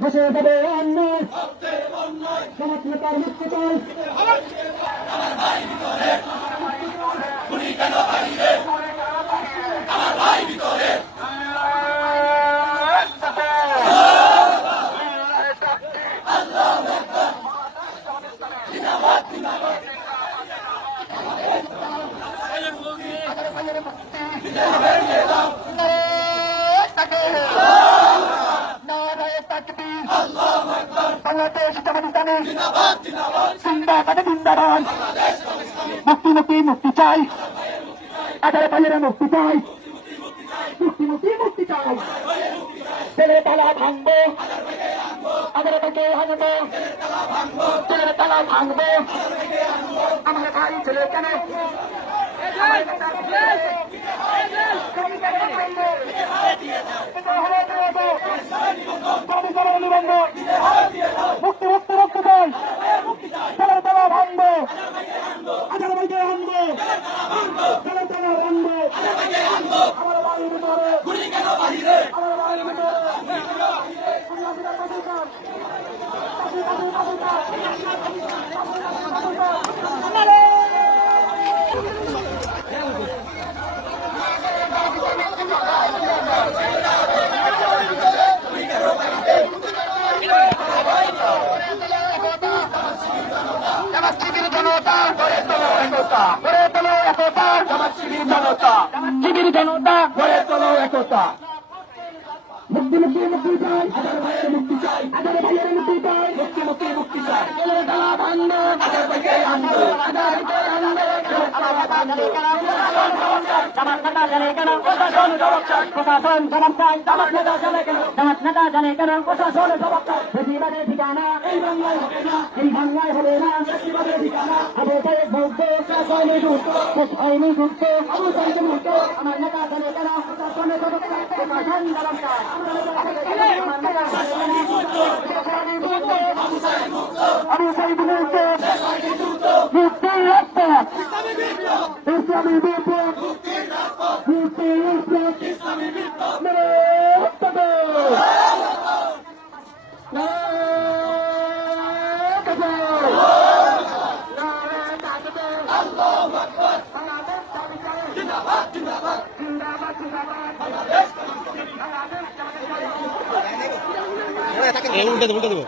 ভেসে যাবে অন্যায়। সমাজতার মুক্তি চাই বাংলাদেশ জামানিস্তানে জিন্দাবাদ জিন্দাবাদ মুক্তি মুক্তি মুক্তি চাই। আধারে পাইয়েরা মুক্তি চাই। মুক্তি চাই। ছেলে তালা ভাঙবো। আধারে থেকে ভাঙবো। ছেলে তালা মুক্তি মুক্তি চাই ছেলের তালা ভাঙবো আধার ভাইকে ভাঙবো ছেলের তালা ভাঙবো আমার বাড়ির ভিতরে আমার বাড়ির ভিতরে সন্ন্যাসীরা পাশে যান। পাশে, পাশে, পাশে যান। জামাত শিবির জনতা গড়ে তোলো একতা মুক্তি মুক্তি মুক্তি চাই। হাজার ভাইয়ের মুক্তি চাই। হাজার ভাইয়ের মুক্তি চাই। মুক্তি মুক্তি মুক্তি চাই। হাজার ভাইকে জানে কেন প্রশাসন জবাব চাই জামাত নেতা জানে কেন প্রশাসন জবাব চাই বেশিবাদের ঠিকানা, এই বাংলায় হবে না, এই বাংলায় হবে না। বেশিবাদের ঠিকানা আবু শেষ হয়নি যুদ্ধ শেষ হয়নি যুদ্ধ আবু সাইদ বলতো আমার নেতা নেতা জানে কেন শেষ হয়নি যুদ্ধ আবু মুক্তি রক্ত ইসলামী বিপ্লব মুক্তি ইসলাম মেরে উল্টে দেবো উল্টে দেবো।